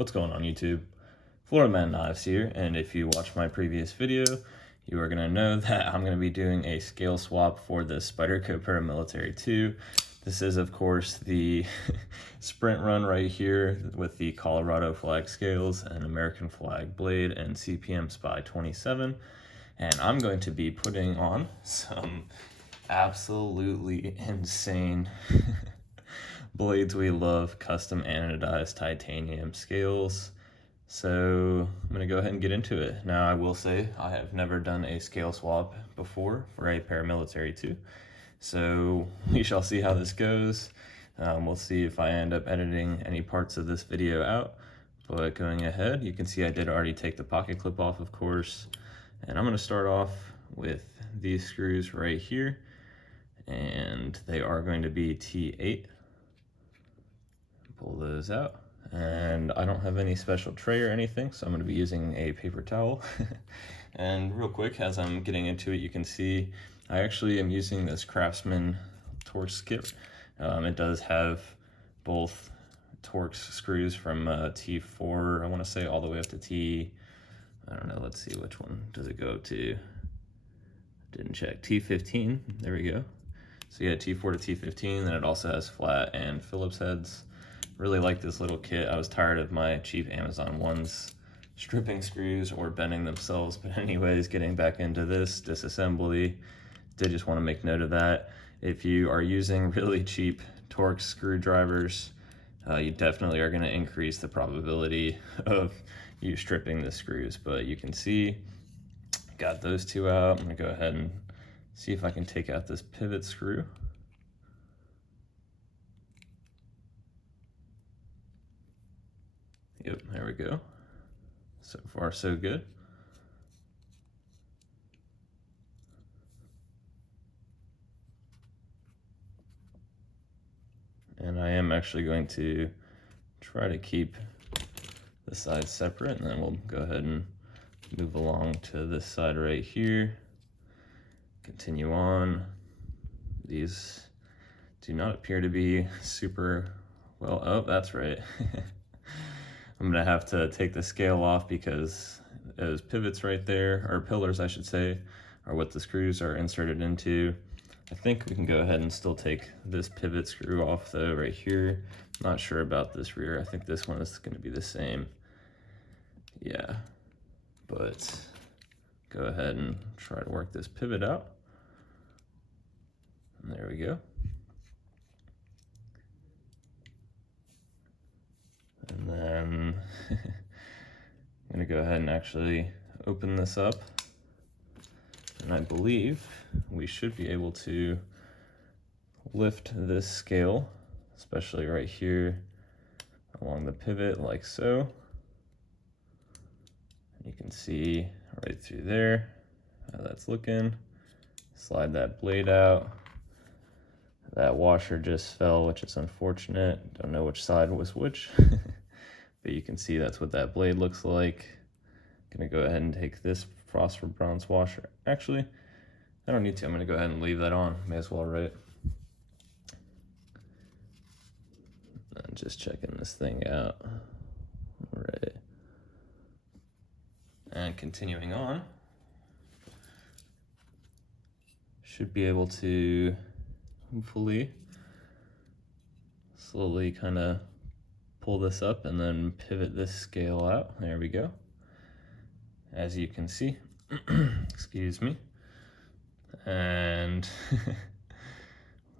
What's going on YouTube? Florida Man Knives here, and if you watched my previous video, you are going to know that I'm going to be doing a scale swap for the Spyderco Paramilitary 2. This is, of course, the sprint run right here with the Colorado flag scales and American flag blade and CPM Spy 27. And I'm going to be putting on some absolutely insane Bladeswelove custom anodized titanium scales. So I'm going to go ahead and get into it. Now I will say I have never done a scale swap before for a Paramilitary 2. So we shall see how this goes. We'll see if I end up editing any parts of this video out. But going ahead, you can see I did already take the pocket clip off, of course. And I'm going to start off with these screws right here. And they are going to be T8. Pull those out. And I don't have any special tray or anything, so I'm going to be using a paper towel. And real quick, as I'm getting into it, you can see I actually am using this Craftsman Torx Kit. It does have both Torx screws from T4, I want to say, all the way up to T, I don't know, let's see which one does it go up to. Didn't check. T15, there we go. So yeah, T4 to T15, and it also has flat and Phillips heads. Really like this little kit. I was tired of my cheap Amazon ones stripping screws or bending themselves, but anyways, getting back into this disassembly, did just want to make note of that. If you are using really cheap Torx screwdrivers, you definitely are going to increase the probability of you stripping the screws. But you can see, got those two out. I'm going to go ahead and see if I can take out this pivot screw. Yep, there we go. So far, so good. And I am actually going to try to keep the sides separate, and then we'll go ahead and move along to this side right here. Continue on. These do not appear to be super well. Oh, that's right. I'm gonna have to take the scale off because those pivots right there, or pillars I should say, are what the screws are inserted into. I think we can go ahead and still take this pivot screw off though right here. Not sure about this rear. I think this one is gonna be the same. Yeah, but go ahead and try to work this pivot out. And there we go. And then I'm gonna go ahead and actually open this up. And I believe we should be able to lift this scale, especially right here along the pivot like so. You can see right through there how that's looking. Slide that blade out. That washer just fell, which is unfortunate. Don't know which side was which. But you can see that's what that blade looks like. Gonna go ahead and take this phosphor bronze washer. Actually, I don't need to. I'm gonna go ahead and leave that on. May as well, right? And just checking this thing out. All right. And continuing on, should be able to hopefully slowly kind of pull this up and then pivot this scale out. There we go. As you can see, excuse me. And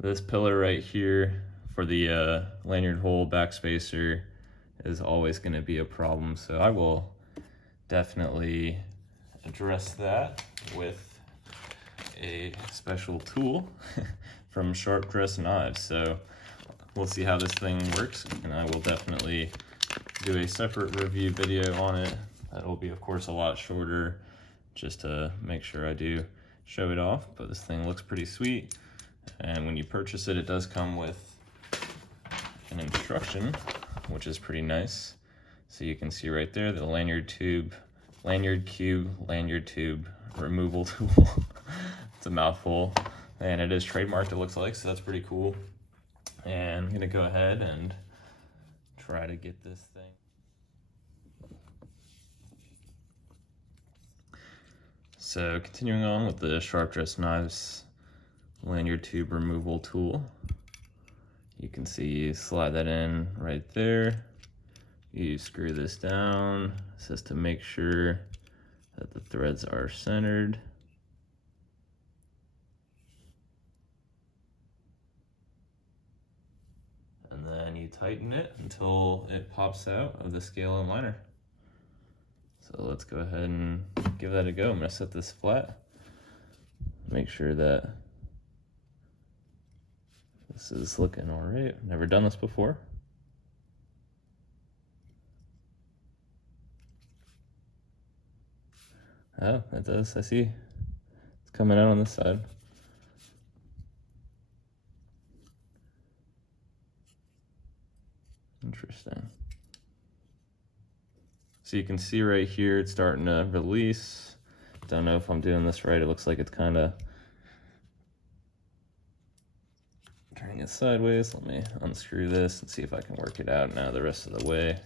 this pillar right here for the lanyard hole backspacer is always going to be a problem. So I will definitely address that with a special tool from Sharp Dress Knives. So we'll see how this thing works, and I will definitely do a separate review video on it. That'll be, of course, a lot shorter, just to make sure I do show it off. But this thing looks pretty sweet, and when you purchase it, it does come with an instruction, which is pretty nice. So you can see right there the lanyard tube removal tool. It's a mouthful, and it is trademarked, it looks like, so that's pretty cool. And I'm gonna go ahead and try to get this thing So continuing on with the sharp dress knives lanyard tube removal tool, you can see you slide that in right there. You screw this down. It says to make sure that the threads are centered. And then you tighten it until it pops out of the scale and liner. So let's go ahead and give that a go. I'm gonna set this flat. Make sure that this is looking all right. I've never done this before. Oh, it does, I see. It's coming out on this side. Interesting. So you can see right here, it's starting to release. Don't know if I'm doing this right. It looks like it's kind of turning it sideways. Let me unscrew this and see if I can work it out now the rest of the way.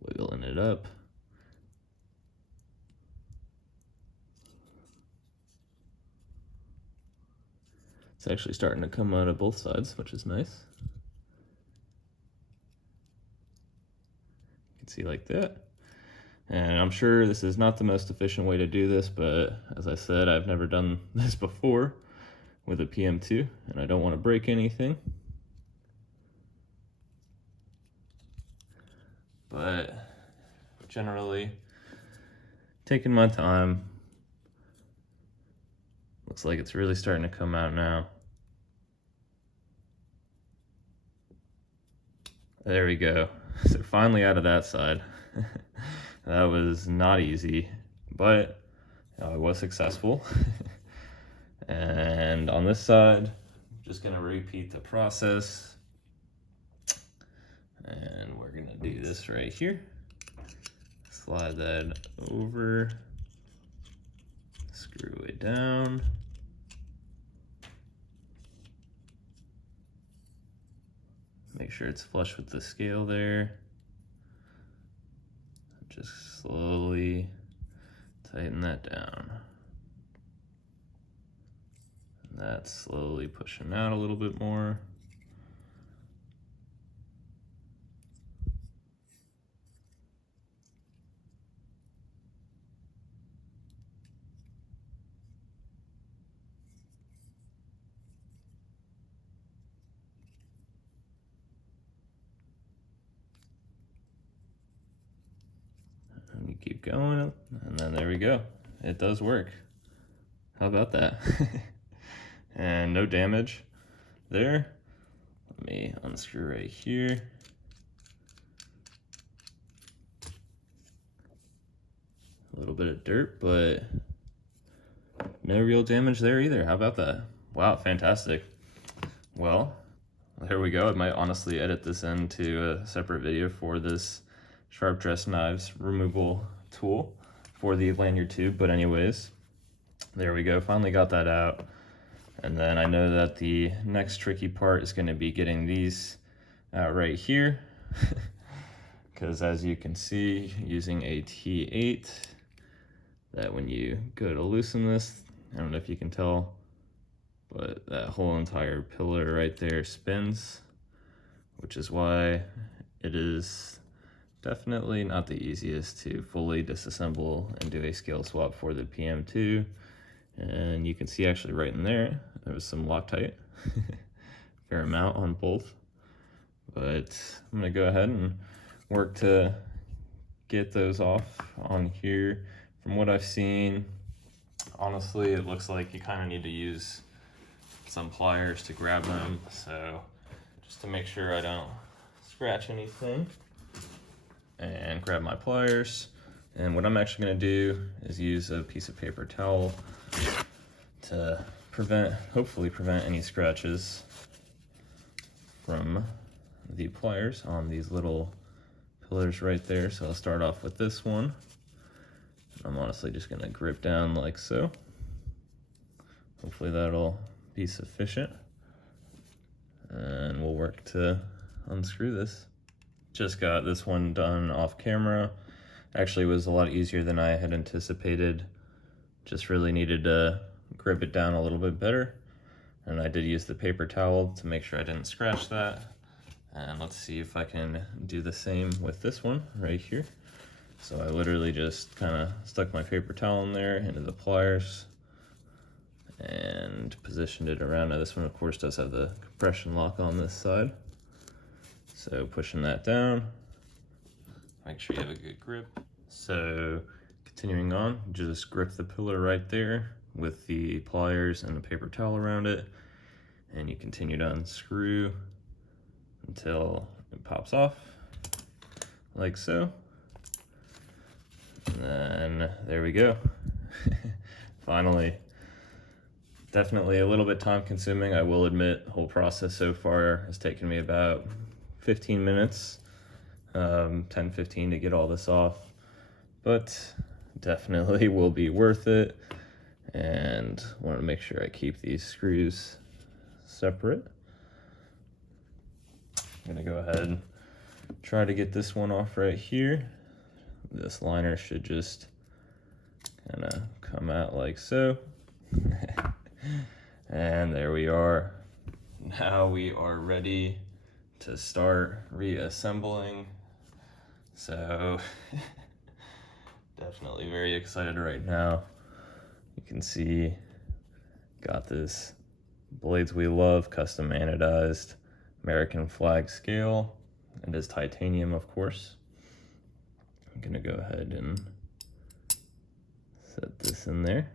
Wiggling it up. It's actually starting to come out of both sides, which is nice. You can see like that. And I'm sure this is not the most efficient way to do this, but as I said, I've never done this before with a PM2, and I don't want to break anything. But generally, taking my time. Looks like it's really starting to come out now. There we go. So finally out of that side. That was not easy, but I was successful. And on this side, I'm just gonna repeat the process. And we're gonna do this right here. Slide that over, screw it down. Make sure it's flush with the scale there. Just slowly tighten that down. And that's slowly pushing out a little bit more. And you keep going, and then there we go. It does work. How about that? And no damage there. Let me unscrew right here. A little bit of dirt, but no real damage there either. How about that? Wow, fantastic. Well, there we go. I might honestly edit this into a separate video for this sharp dress knives removal tool for the lanyard tube, but anyways, there we go. Finally got that out. And then I know that the next tricky part is going to be getting these out right here, because as you can see, using a T8, that when you go to loosen this, I don't know if you can tell, but that whole entire pillar right there spins, which is why it is definitely not the easiest to fully disassemble and do a scale swap for the PM2. And you can see actually right in there was some Loctite, fair amount on both. But I'm gonna go ahead and work to get those off on here. From what I've seen, honestly, it looks like you kind of need to use some pliers to grab them. So just to make sure I don't scratch anything, and grab my pliers. And what I'm actually gonna do is use a piece of paper towel to hopefully prevent any scratches from the pliers on these little pillars right there. So I'll start off with this one. I'm honestly just gonna grip down like so. Hopefully that'll be sufficient. And we'll work to unscrew this. Just got this one done off camera. Actually, it was a lot easier than I had anticipated. Just really needed to grip it down a little bit better. And I did use the paper towel to make sure I didn't scratch that. And let's see if I can do the same with this one right here. So I literally just kind of stuck my paper towel in there into the pliers and positioned it around. Now this one of course does have the compression lock on this side. So pushing that down, make sure you have a good grip. So continuing on, just grip the pillar right there with the pliers and the paper towel around it, and you continue to unscrew until it pops off, like so. And then there we go. Finally. Definitely a little bit time consuming, I will admit. The whole process so far has taken me about 15 minutes, 10-15 to get all this off, but definitely will be worth it. And want to make sure I keep these screws separate. I'm gonna go ahead and try to get this one off right here. This liner should just kind of come out like so. And there we are. Now we are ready to start reassembling. So definitely very excited right now. You can see got this Bladeswelove custom anodized American flag scale. It is titanium, of course. I'm gonna go ahead and set this in there.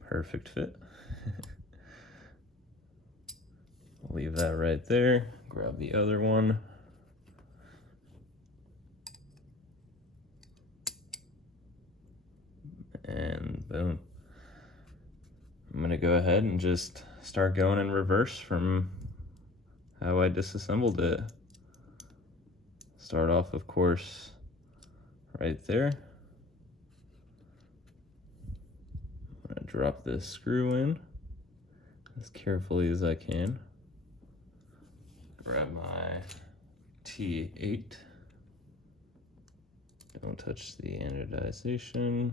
Perfect fit. Leave that right there. Grab the other one. And boom. I'm gonna go ahead and just start going in reverse from how I disassembled it. Start off, of course, right there. I'm gonna drop this screw in as carefully as I can. Grab my T8. Don't touch the anodization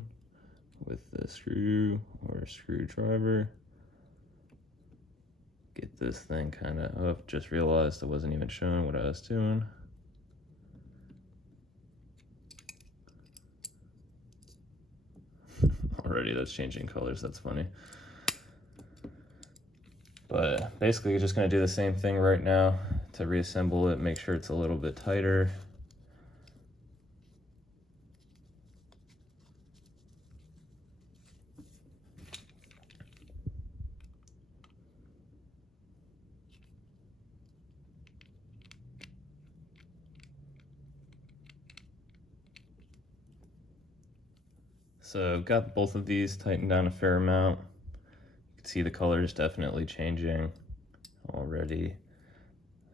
with the screw or screwdriver. Get this thing kind of up. Just realized I wasn't even showing what I was doing. Already that's changing colors, that's funny. But basically you're just gonna do the same thing right now to reassemble it, make sure it's a little bit tighter. So I've got both of these tightened down a fair amount. You can see the colors definitely changing already.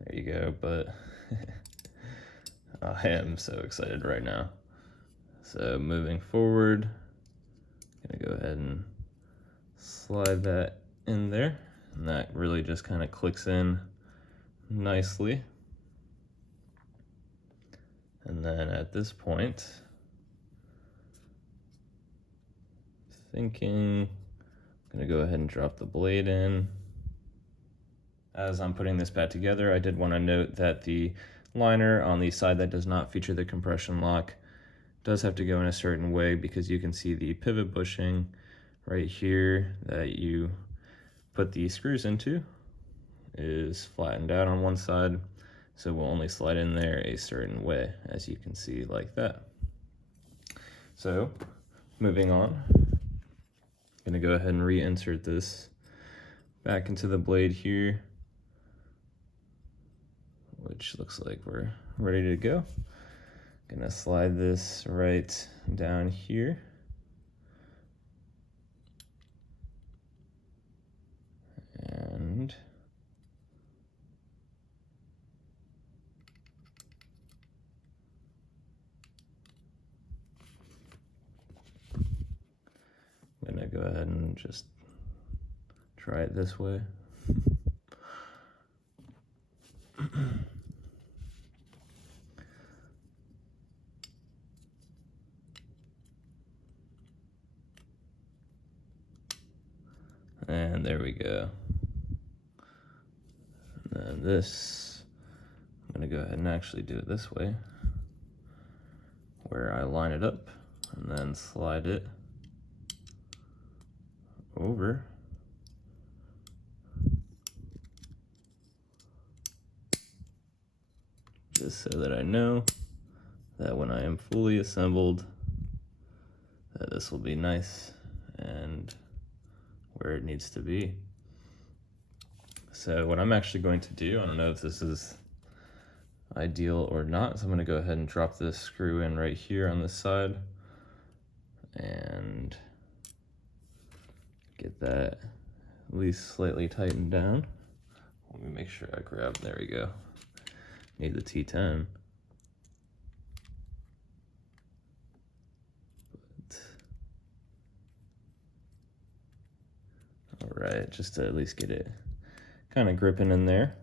There you go, but I am so excited right now. So moving forward, I'm gonna go ahead and slide that in there, and that really just kind of clicks in nicely. And then at this point, thinking I'm gonna go ahead and drop the blade in. As I'm putting this back together, I did want to note that the liner on the side that does not feature the compression lock does have to go in a certain way, because you can see the pivot bushing right here that you put the screws into is flattened out on one side, so we'll only slide in there a certain way, as you can see, like that. So moving on, I'm gonna go ahead and reinsert this back into the blade here, which looks like we're ready to go. Gonna slide this right down here. And I'm gonna go ahead and just try it this way. And there we go. And then this, I'm gonna go ahead and actually do it this way, where I line it up and then slide it over. Just so that I know that when I am fully assembled, that this will be nice and where it needs to be. So what I'm actually going to do, I don't know if this is ideal or not, so I'm going to go ahead and drop this screw in right here on this side and get that at least slightly tightened down. Let me make sure I grab, there we go. Need the T10. All right, just to at least get it kind of gripping in there.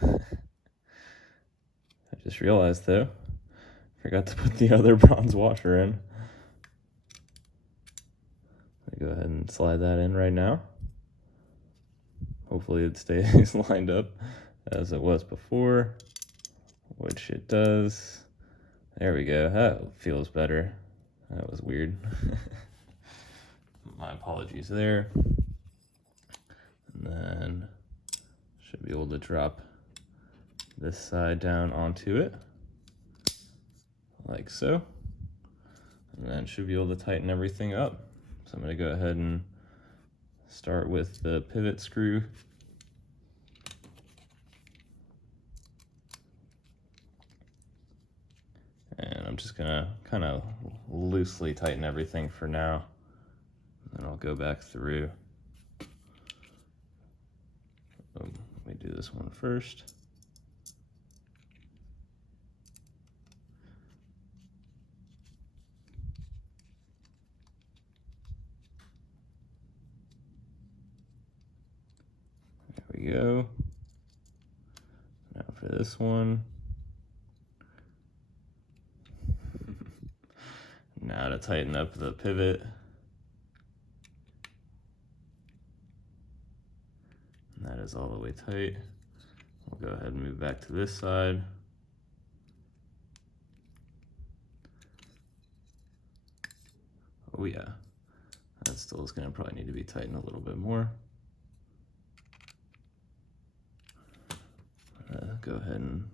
I just realized though, forgot to put the other bronze washer in. Go ahead and slide that in right now. Hopefully it stays lined up as it was before, which it does. There we go, that feels better. That was weird. My apologies there. And then should be able to drop this side down onto it, like so. And then should be able to tighten everything up. So I'm gonna go ahead and start with the pivot screw. And I'm just gonna kind of loosely tighten everything for now. And I'll go back through. Let me do this one first. There we go. Now for this one. Now to tighten up the pivot. And that is all the way tight. We'll go ahead and move back to this side. Oh yeah, that still is gonna probably need to be tightened a little bit more. Go ahead and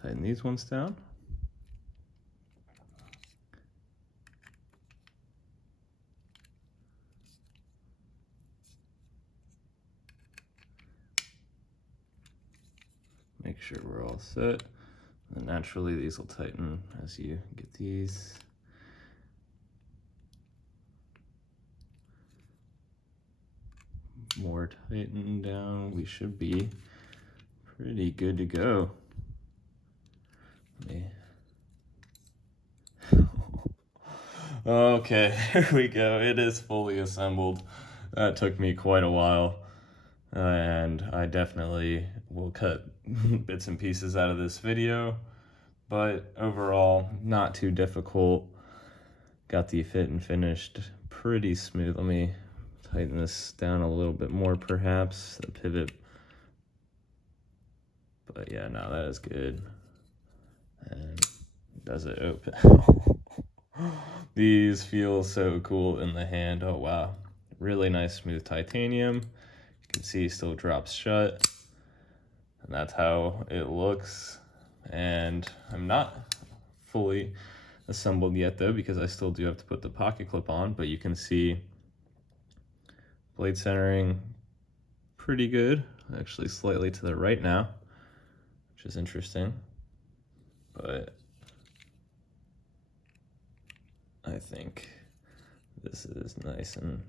tighten these ones down. Make sure we're all set. And naturally these will tighten as you get these. More tightened down, we should be pretty good to go. Okay, there we go. It is fully assembled. That took me quite a while. And I definitely will cut bits and pieces out of this video, but overall not too difficult. Got the fit and finished pretty smooth. Let me tighten this down a little bit more perhaps, the pivot. But yeah, no, that is good. And does it open? These feel so cool in the hand. Oh wow, really nice smooth titanium. You can see it still drops shut, and that's how it looks. And I'm not fully assembled yet though, because I still do have to put the pocket clip on, but you can see blade centering pretty good, actually slightly to the right now, which is interesting. But I think this is nice and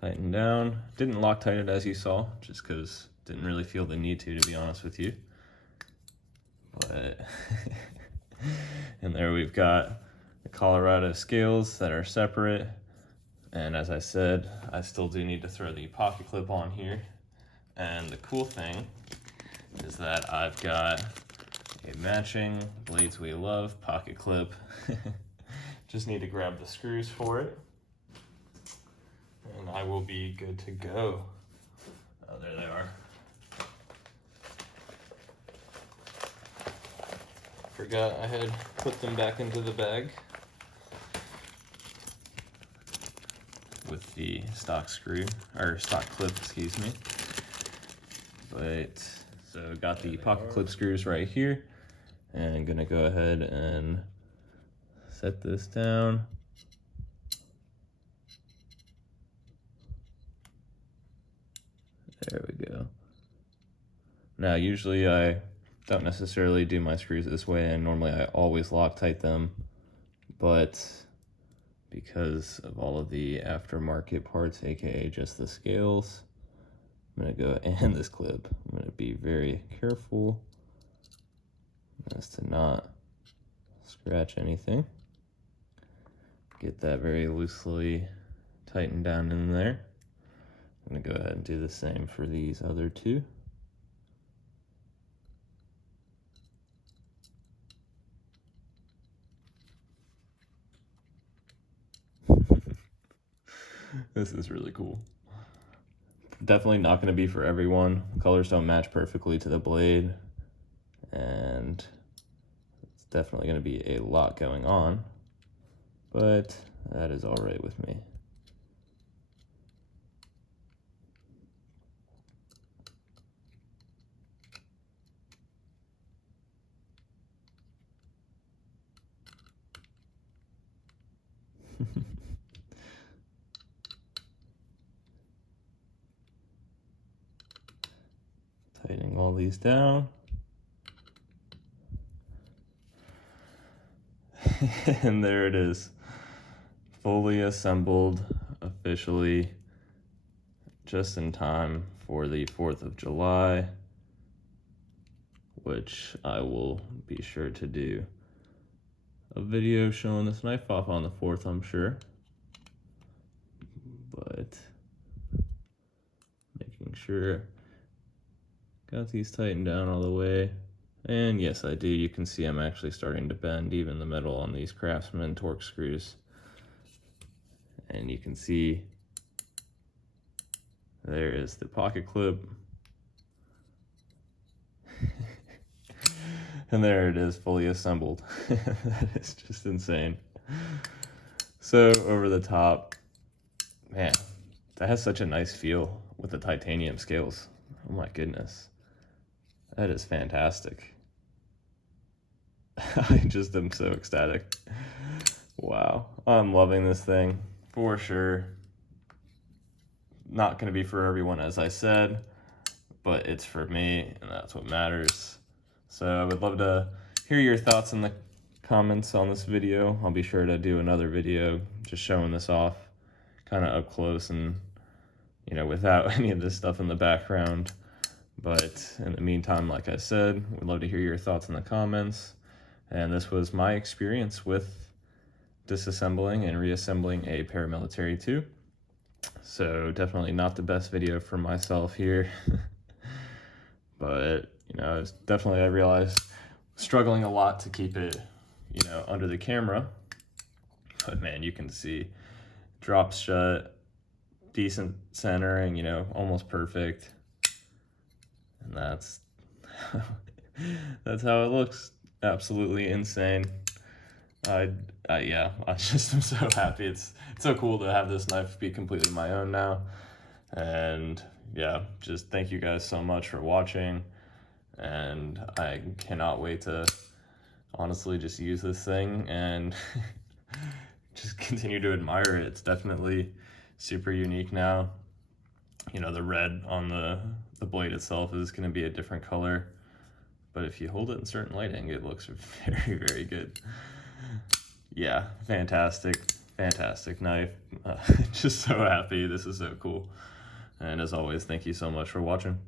tightened down. Didn't Loctite it as you saw, just because didn't really feel the need to be honest with you. But and there we've got the Colorado scales that are separate. And as I said, I still do need to throw the pocket clip on here. And the cool thing is that I've got a matching Bladeswelove pocket clip. Just need to grab the screws for it, and I will be good to go. Oh, there they are. Forgot I had put them back into the bag with the stock screw, or stock clip, excuse me. But, so got the pocket clip screws right here, and I'm gonna go ahead and set this down. There we go. Now, usually I don't necessarily do my screws this way, and normally I always Loctite them, but because of all of the aftermarket parts, aka just the scales, I'm gonna go, and this clip, I'm gonna be very careful as to not scratch anything. Get that very loosely tightened down in there. I'm gonna go ahead and do the same for these other two. This is really cool. Definitely not going to be for everyone. Colors don't match perfectly to the blade, and it's definitely going to be a lot going on, but that is all right with me. Tightening all these down. And there it is. Fully assembled, officially, just in time for the 4th of July, which I will be sure to do a video showing this knife off on the 4th, I'm sure. But making sure got these tightened down all the way. And yes, I do. You can see I'm actually starting to bend even the metal on these Craftsman Torx screws. And you can see there is the pocket clip. And there it is, fully assembled. That is just insane. So over the top, man, that has such a nice feel with the titanium scales. Oh my goodness. That is fantastic. I just am so ecstatic. Wow, I'm loving this thing for sure. Not gonna be for everyone, as I said, but it's for me, and that's what matters. So I would love to hear your thoughts in the comments on this video. I'll be sure to do another video just showing this off kind of up close and, you know, without any of this stuff in the background. But in the meantime, like I said, we'd love to hear your thoughts in the comments. And this was my experience with disassembling and reassembling a Paramilitary 2. So definitely not the best video for myself here. But, you know, it's definitely, I realized, struggling a lot to keep it, you know, under the camera. But man, you can see drops shut, decent centering, you know, almost perfect. And that's how it looks. Absolutely insane. Yeah, I just am so happy. It's so cool to have this knife be completely my own now. And yeah, just thank you guys so much for watching. And I cannot wait to honestly just use this thing and just continue to admire it. It's definitely super unique now. You know, the red on the blade itself is going to be a different color, but if you hold it in certain lighting, it looks very, very good. Yeah, fantastic knife. Just so happy. This is so cool. And as always, thank you so much for watching.